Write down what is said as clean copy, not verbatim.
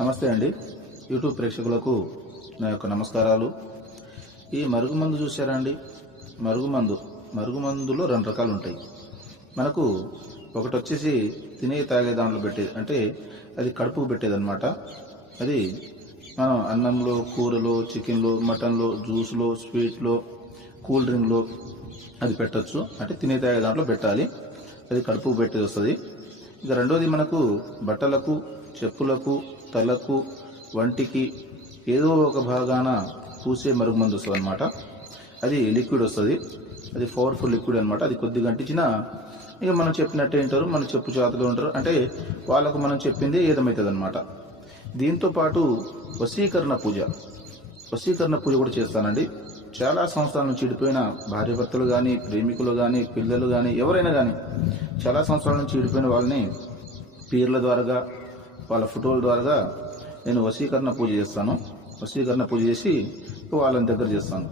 నమస్తే అండి. యూట్యూబ్ ప్రేక్షకులకు నా యొక్క నమస్కారాలు. ఈ మరుగుమందు చూసారా అండి? మరుగుమందులో రెండు రకాలు ఉంటాయి. మనకు ఒకటి వచ్చేసి తినే తాగే దాంట్లో పెట్టేది, అంటే అది కడుపుకు పెట్టేదన్నమాట. అది మనం అన్నంలో, కూరలో, చికెన్లో, మటన్లో, జ్యూస్లో, స్వీట్లో, కూల్ డ్రింక్లో అది పెట్టచ్చు. అంటే తినే తాగే దాంట్లో పెట్టాలి. అది కడుపుకు పెట్టేది వస్తుంది. ఇక రెండోది మనకు బట్టలకు, చెప్పులకు, తలకు, వంటికి ఏదో ఒక భాగాన పూసే మరుగుమందు వస్తుంది అనమాట. అది లిక్విడ్ వస్తుంది. అది పవర్ఫుల్ లిక్విడ్ అనమాట. అది కొద్దిగా అంటించినా ఇక మనం చెప్పినట్టే వింటారు, మన చెప్పు చేతలో ఉంటారు. అంటే వాళ్ళకు మనం చెప్పింది ఏదమవుతుంది అనమాట. దీంతో పాటు వశీకరణ పూజ కూడా చేస్తానండి. చాలా సంవత్సరాల నుంచి చెడిపోయిన భార్యాభర్తలు కానీ, ప్రేమికులు కానీ, పిల్లలు కానీ, ఎవరైనా కానీ చాలా సంవత్సరాల నుంచి చెడిపోయిన వాళ్ళని పీర్ల ద్వారా, వాళ్ళ ఫోటోల ద్వారా నేను వశీకరణ పూజ చేస్తాను. వశీకరణ పూజ చేసి వాళ్ళని దగ్గర చేస్తాను.